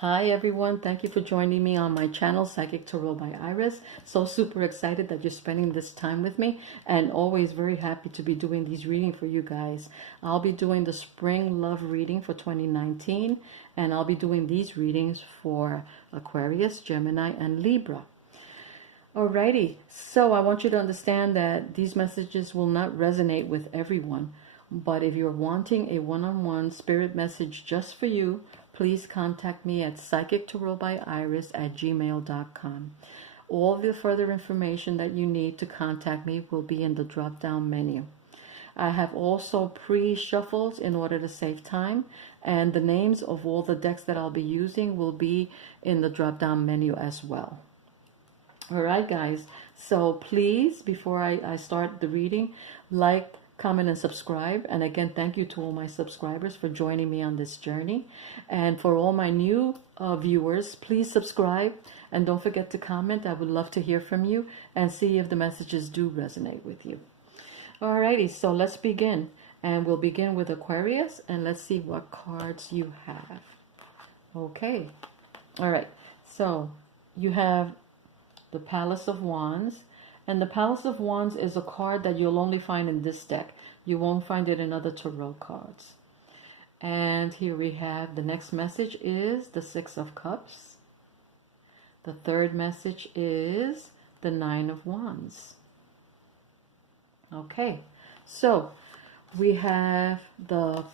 Hi everyone, thank you for joining me on my channel, Psychic Tarot by Iris. So super excited that you're spending this time with me, and always very happy to be doing these readings for you guys. I'll be doing the Spring Love reading for 2019, and I'll be doing these readings for Aquarius, Gemini, and Libra. Alrighty, so I want you to understand that these messages will not resonate with everyone. But if you're wanting a one-on-one spirit message just for you, please contact me at psychictarotbyiris@gmail.com. All the further information that you need to contact me will be in the drop-down menu. I have also pre-shuffles in order to save time, and the names of all the decks that I'll be using will be in the drop-down menu as well. All right, guys. So please, before I start the reading, like, comment, and subscribe. And again, thank you to all my subscribers for joining me on this journey. And for all my new viewers, please subscribe. And don't forget to comment. I would love to hear from you and see if the messages do resonate with you. Alrighty, so let's begin. And we'll begin with Aquarius. And let's see what cards you have. Okay. All right. So you have the Palace of Wands, and the Palace of Wands is a card that you'll only find in this deck. You won't find it in other tarot cards. And here we have the next message is the Six of Cups. The third message is the Nine of Wands. Okay, so we have the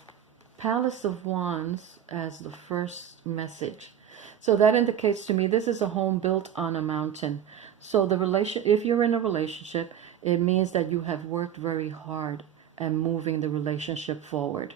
Palace of Wands as the first message. So that indicates to me this is a home built on a mountain. So if you're in a relationship, it means that you have worked very hard at moving the relationship forward.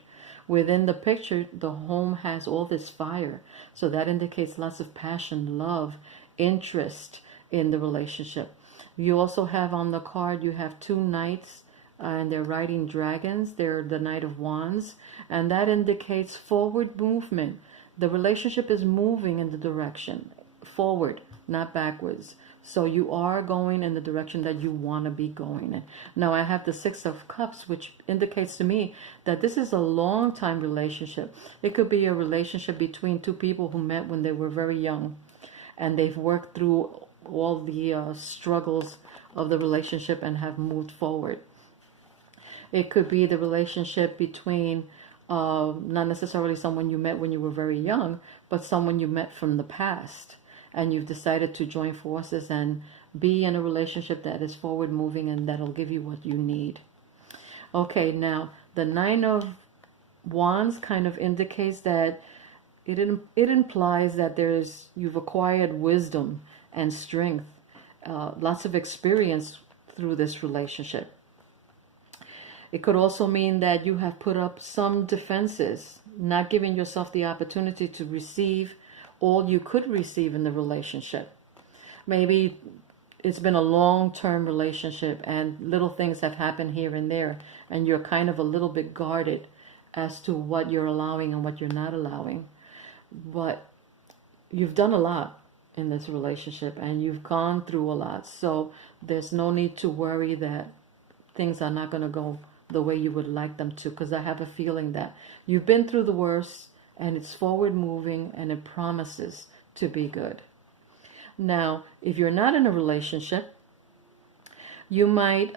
Within the picture, the home has all this fire. So that indicates lots of passion, love, interest in the relationship. You also have on the card, you have two knights, and they're riding dragons. They're the Knight of Wands, and that indicates forward movement. The relationship is moving in the direction forward, not backwards. So you are going in the direction that you want to be going in. Now I have the Six of Cups, which indicates to me that this is a long time relationship. It could be a relationship between two people who met when they were very young, and they've worked through all the struggles of the relationship and have moved forward. It could be the relationship between not necessarily someone you met when you were very young, but someone you met from the past, and you've decided to join forces and be in a relationship that is forward moving and that'll give you what you need. Okay, now the Nine of Wands kind of indicates that it implies that you've acquired wisdom and strength, lots of experience through this relationship. It could also mean that you have put up some defenses, not giving yourself the opportunity to receive all you could receive in the relationship. Maybe it's been a long-term relationship and little things have happened here and there, and you're kind of a little bit guarded as to what you're allowing and what you're not allowing. But you've done a lot in this relationship and you've gone through a lot. So there's no need to worry that things are not going to go the way you would like them to, because I have a feeling that you've been through the worst and it's forward moving and it promises to be good. Now, if you're not in a relationship, you might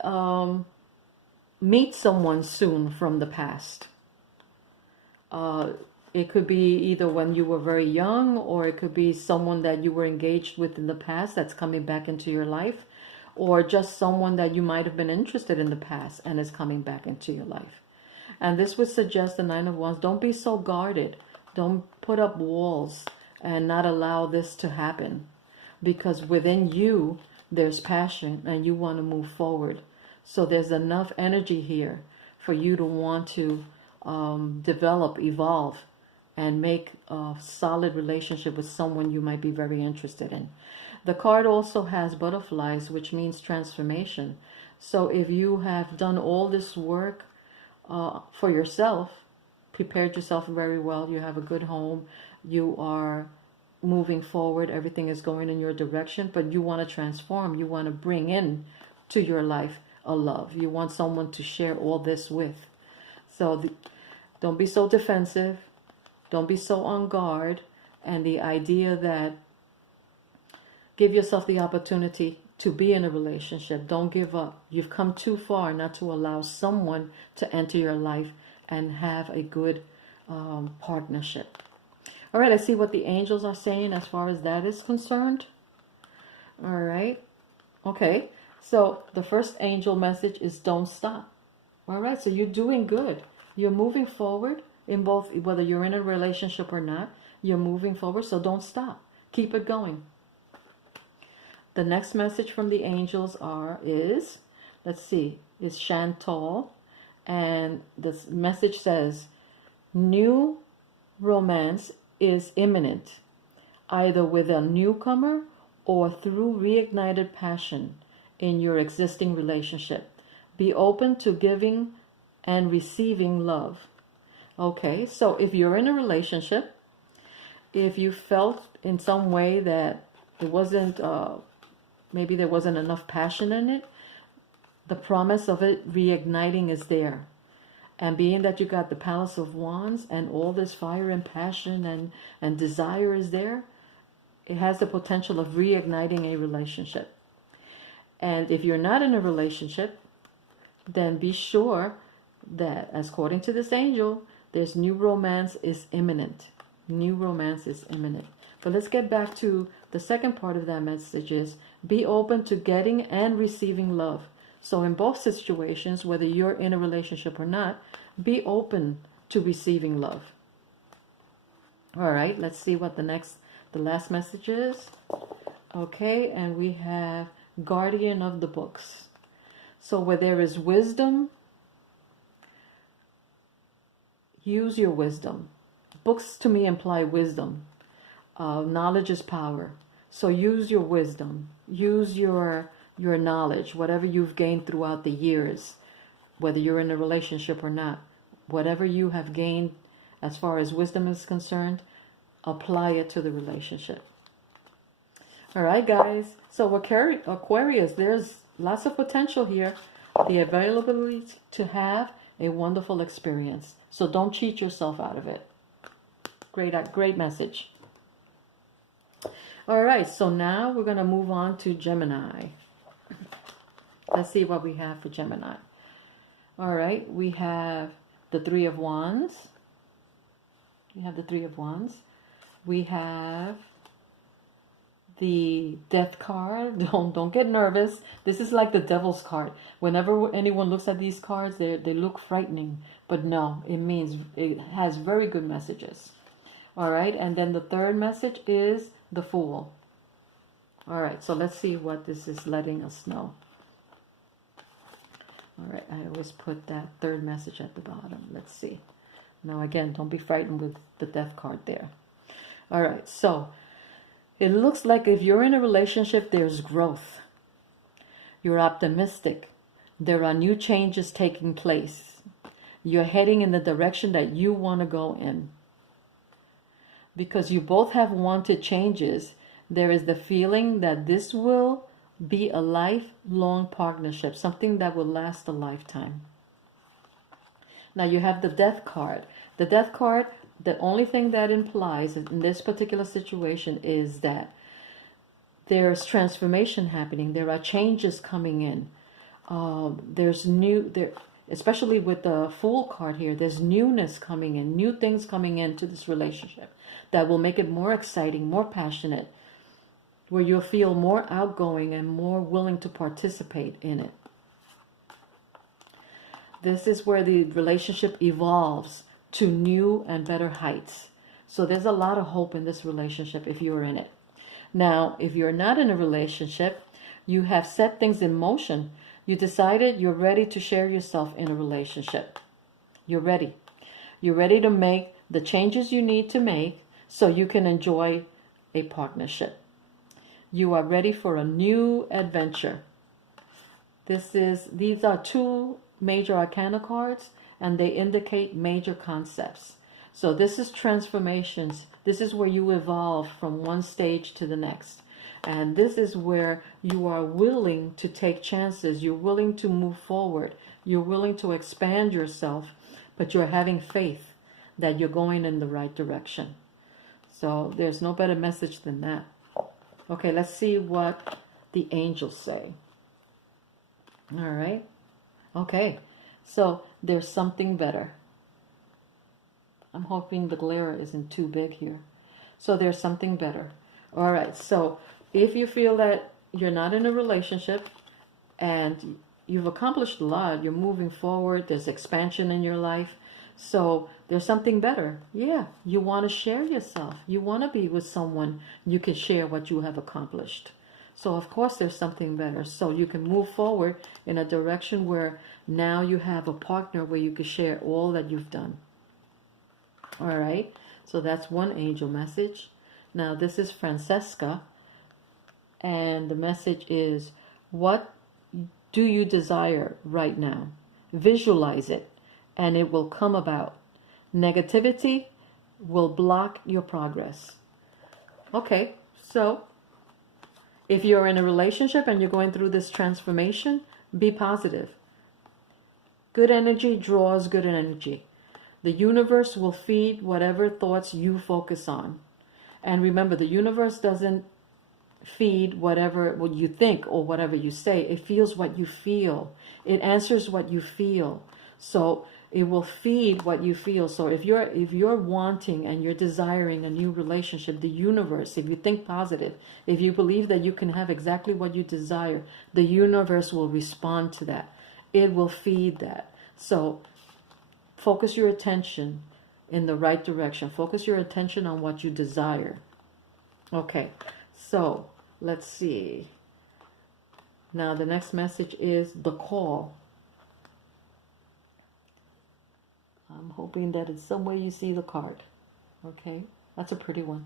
meet someone soon from the past. It could be either when you were very young, or it could be someone that you were engaged with in the past that's coming back into your life, or just someone that you might have been interested in the past and is coming back into your life. And this would suggest the Nine of Wands. Don't be so guarded. Don't put up walls and not allow this to happen, because within you there's passion and you want to move forward. So there's enough energy here for you to want to develop, evolve, and make a solid relationship with someone you might be very interested in. The card also has butterflies, which means transformation. So if you have done all this work for yourself, prepared yourself very well, you have a good home, you are moving forward, everything is going in your direction, but you want to transform, you want to bring in to your life a love. You want someone to share all this with. So don't be so defensive. Don't be so on guard. and the idea that give yourself the opportunity to be in a relationship. Don't give up. You've come too far not to allow someone to enter your life and have a good partnership. All right, let's see what the angels are saying as far as that is concerned. All right. Okay. So the first angel message is don't stop. All right. So you're doing good. You're moving forward in both, whether you're in a relationship or not, you're moving forward. So don't stop. Keep it going. The next message from the angels is Chantal. And this message says, new romance is imminent, either with a newcomer or through reignited passion in your existing relationship. Be open to giving and receiving love. Okay, so if you're in a relationship, if you felt in some way that it wasn't, maybe there wasn't enough passion in it, the promise of it reigniting is there. And being that you got the Palace of Wands and all this fire and passion and desire is there, it has the potential of reigniting a relationship. And if you're not in a relationship, then be sure that, as according to this angel, there's new romance is imminent. New romance is imminent. But let's get back to the second part of that message is be open to getting and receiving love. So in both situations, whether you're in a relationship or not, be open to receiving love. All right, let's see what the last message is. Okay, and we have guardian of the books. So where there is wisdom, use your wisdom. Books to me imply wisdom. Knowledge is power. So use your wisdom. Use your knowledge, whatever you've gained throughout the years, whether you're in a relationship or not. Whatever you have gained as far as wisdom is concerned, apply it to the relationship. All right, guys. So Aquarius, there's lots of potential here. The availability to have a wonderful experience. So don't cheat yourself out of it. Great message. All right, so now we're going to move on to Gemini. Let's see what we have for Gemini. All right, we have the Three of Wands. We have the Three of Wands. We have the Death card. Don't get nervous. This is like the Devil's card. Whenever anyone looks at these cards, they look frightening. But no, it has very good messages. All right, and then the third message is the Fool. All right, so let's see what this is letting us know. All right, I always put that third message at the bottom. Let's see. Now, again, don't be frightened with the Death card there. All right, so it looks like if you're in a relationship, there's growth. You're optimistic. There are new changes taking place. You're heading in the direction that you want to go in. Because you both have wanted changes, there is the feeling that this will be a lifelong partnership, something that will last a lifetime. Now you have the Death card. The Death card, the only thing that implies in this particular situation is that there's transformation happening. There are changes coming in. Especially with the Fool card here, there's newness coming in, new things coming into this relationship that will make it more exciting, more passionate, where you'll feel more outgoing and more willing to participate in it. This is where the relationship evolves to new and better heights. So there's a lot of hope in this relationship if you're in it. Now, if you're not in a relationship, you have set things in motion. You decided you're ready to share yourself in a relationship. You're ready. You're ready to make the changes you need to make so you can enjoy a partnership. You are ready for a new adventure. These are two major arcana cards, and they indicate major concepts. So this is transformations. This is where you evolve from one stage to the next. And this is where you are willing to take chances. You're willing to move forward. You're willing to expand yourself, but you're having faith that you're going in the right direction. So there's no better message than that. Okay, let's see what the angels say. All right. Okay, so there's something better. I'm hoping the glare isn't too big here. So there's something better. All right, so if you feel that you're not in a relationship and you've accomplished a lot, you're moving forward, there's expansion in your life, so there's something better. Yeah, you want to share yourself. You want to be with someone you can share what you have accomplished. So of course there's something better. So you can move forward in a direction where now you have a partner where you can share all that you've done. All right, so that's one angel message. Now this is Francesca, and the message is, what do you desire right now? Visualize it, and it will come about. Negativity will block your progress. Okay, so if you're in a relationship and you're going through this transformation, be positive. Good energy draws good energy. The universe will feed whatever thoughts you focus on. And remember, the universe doesn't feed whatever what you think or whatever you say. It feels what you feel. It answers what you feel. So it will feed what you feel. So if you're wanting and you're desiring a new relationship, the universe, if you think positive, if you believe that you can have exactly what you desire, the universe will respond to that. It will feed that. So focus your attention in the right direction. Focus your attention on what you desire. Okay, so let's see. Now the next message is the call. I'm hoping that in some way you see the card. Okay, that's a pretty one.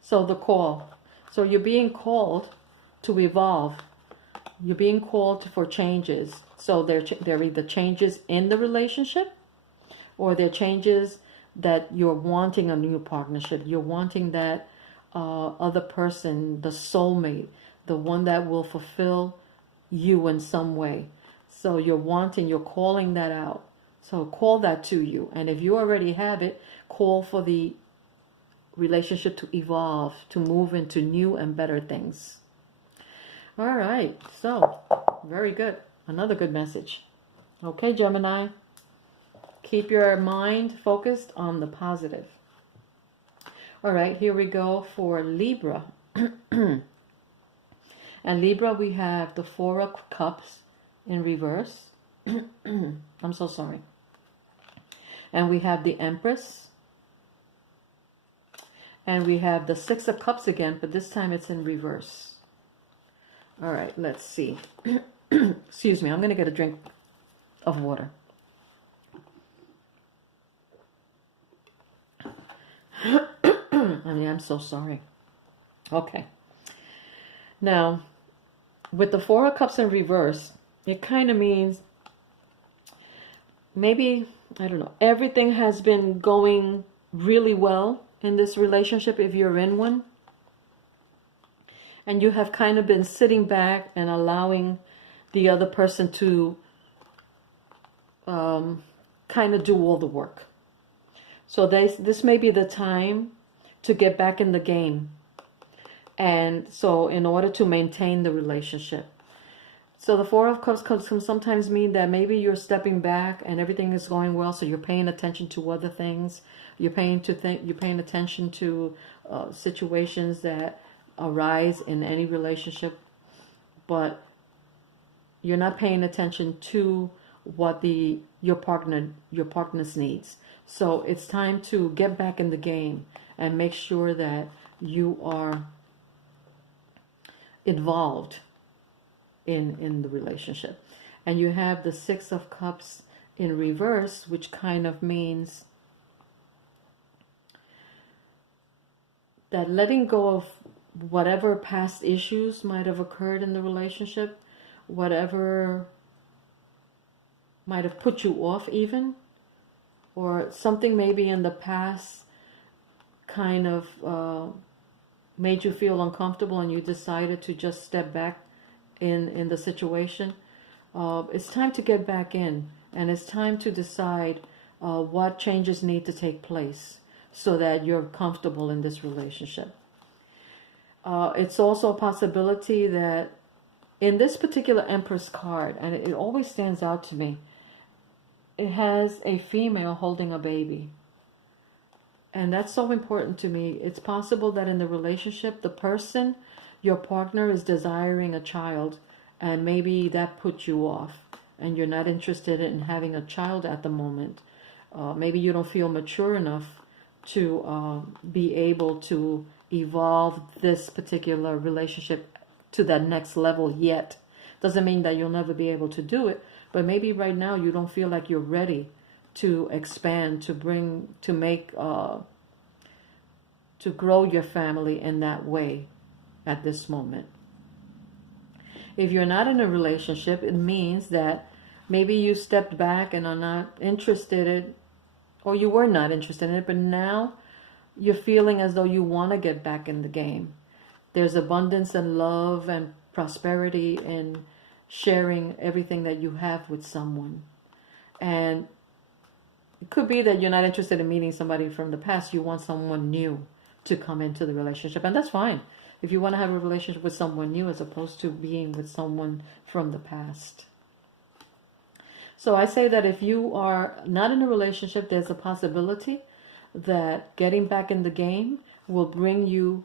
So the call. So you're being called to evolve. You're being called for changes. So they're either changes in the relationship, or they're changes that you're wanting a new partnership. You're wanting that other person, the soulmate, the one that will fulfill you in some way. So you're calling that out. So call that to you. And if you already have it, call for the relationship to evolve, to move into new and better things. All right. So very good. Another good message. Okay, Gemini. Keep your mind focused on the positive. All right, here we go for Libra. And Libra, we have the Four of Cups in reverse. I'm so sorry. And we have the Empress. And we have the Six of Cups again, but this time it's in reverse. All right, let's see. Excuse me, I'm going to get a drink of water. I'm so sorry. Okay. Now, with the Four of Cups in reverse, it kind of means maybe, I don't know, everything has been going really well in this relationship if you're in one. And you have kind of been sitting back and allowing the other person to kind of do all the work. So this may be the time to get back in the game. And so in order to maintain the relationship. So the Four of Cups can sometimes mean that maybe you're stepping back and everything is going well, so you're paying attention to other things. You're paying attention to situations that arise in any relationship, but you're not paying attention to what your partner's needs. So it's time to get back in the game and make sure that you are involved in the relationship. And you have the Six of Cups in reverse, which kind of means that letting go of whatever past issues might have occurred in the relationship, whatever might have put you off even, or something maybe in the past kind of made you feel uncomfortable and you decided to just step back in the situation. It's time to get back in, and it's time to decide what changes need to take place. so that you're comfortable in this relationship. It's also a possibility that in this particular Empress card, and it always stands out to me, it has a female holding a baby. And that's so important to me. It's possible that in the relationship, the person, your partner, is desiring a child, and maybe that puts you off, and you're not interested in having a child at the moment. Maybe you don't feel mature enough to be able to evolve this particular relationship to that next level yet. Doesn't mean that you'll never be able to do it, but maybe right now you don't feel like you're ready to expand, to grow your family in that way at this moment. If you're not in a relationship, it means that maybe you stepped back and are not interested in, or you were not interested in it, but now you're feeling as though you want to get back in the game. There's abundance and love and prosperity in sharing everything that you have with someone. And it could be that you're not interested in meeting somebody from the past. You want someone new to come into the relationship. And that's fine. If you want to have a relationship with someone new as opposed to being with someone from the past. So I say that if you are not in a relationship, there's a possibility that getting back in the game will bring you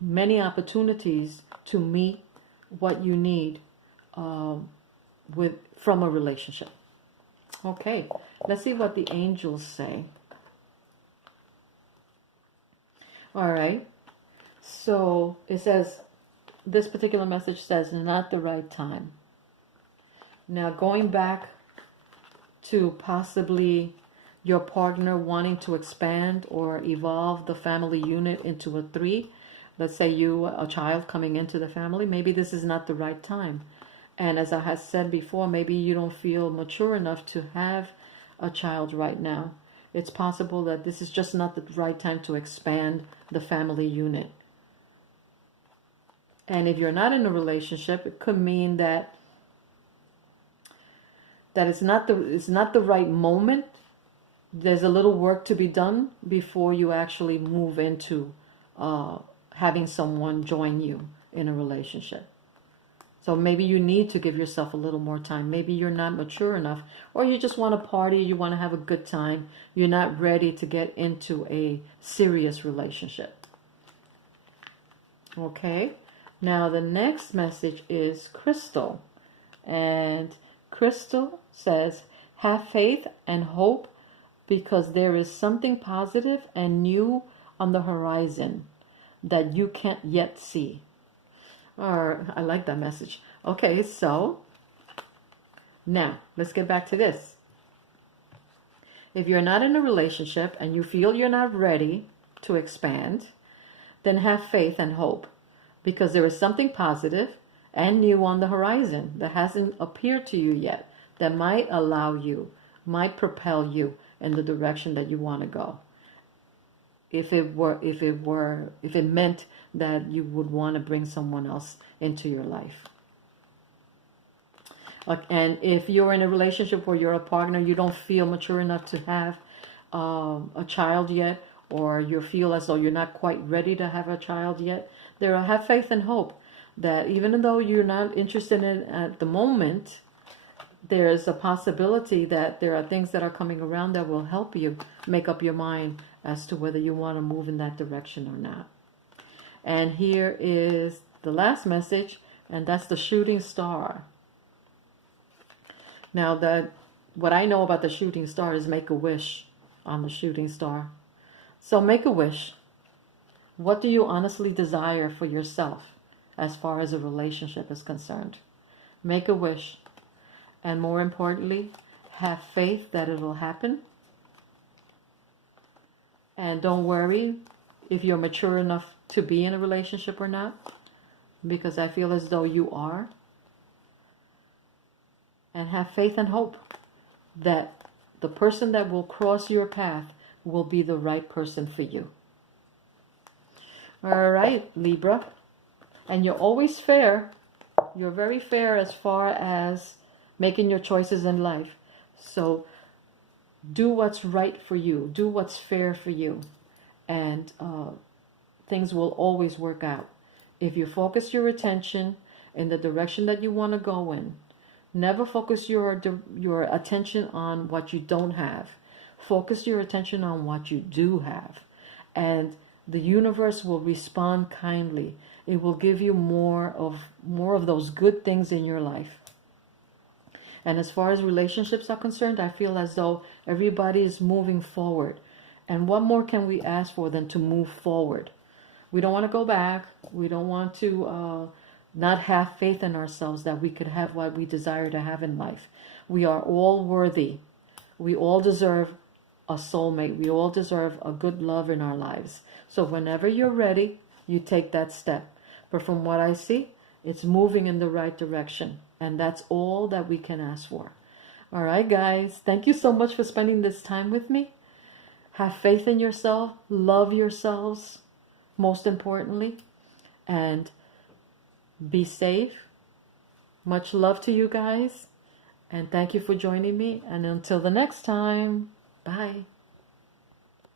many opportunities to meet what you need from a relationship. Okay, let's see what the angels say. All right, so it says, this particular message says, not the right time. Now, going back to possibly your partner wanting to expand or evolve the family unit into a 3, let's say a child coming into the family, maybe this is not the right time. And as I had said before, maybe you don't feel mature enough to have a child right now. It's possible that this is just not the right time to expand the family unit. And if you're not in a relationship, it could mean that it's not the right moment. There's a little work to be done before you actually move into having someone join you in a relationship. So maybe you need to give yourself a little more time. Maybe you're not mature enough, or you just want to party, you want to have a good time. You're not ready to get into a serious relationship. Okay, now the next message is Crystal. And Crystal says, have faith and hope because there is something positive and new on the horizon that you can't yet see. I like that message. Okay, so now let's get back to this. If you're not in a relationship and you feel you're not ready to expand, then have faith and hope because there is something positive and new on the horizon that hasn't appeared to you yet that might propel you in the direction that you want to go. If it meant that you would want to bring someone else into your life. And if you're in a relationship where you're a partner, you don't feel mature enough to have a child yet, or you feel as though you're not quite ready to have a child yet, have faith and hope that even though you're not interested in it at the moment, there's a possibility that there are things that are coming around that will help you make up your mind as to whether you want to move in that direction or not. And here is the last message, and that's the shooting star. Now, what I know about the shooting star is make a wish on the shooting star. So make a wish. What do you honestly desire for yourself as far as a relationship is concerned? Make a wish. And more importantly, have faith that it will happen. And don't worry if you're mature enough to be in a relationship or not, because I feel as though you are. And have faith and hope that the person that will cross your path will be the right person for you. All right, Libra. And you're always fair. You're very fair as far as making your choices in life. So do what's right for you, do what's fair for you, and things will always work out. If you focus your attention in the direction that you want to go in, never focus your attention on what you don't have. Focus your attention on what you do have, and the universe will respond kindly. It will give you more of those good things in your life. And as far as relationships are concerned, I feel as though everybody is moving forward. And what more can we ask for than to move forward? We don't want to go back. We don't want to not have faith in ourselves that we could have what we desire to have in life. We are all worthy. We all deserve a soulmate. We all deserve a good love in our lives. So whenever you're ready, you take that step. But from what I see, it's moving in the right direction. And that's all that we can ask for. All right, guys. Thank you so much for spending this time with me. Have faith in yourself. Love yourselves, most importantly. And be safe. Much love to you guys. And thank you for joining me. And until the next time, bye.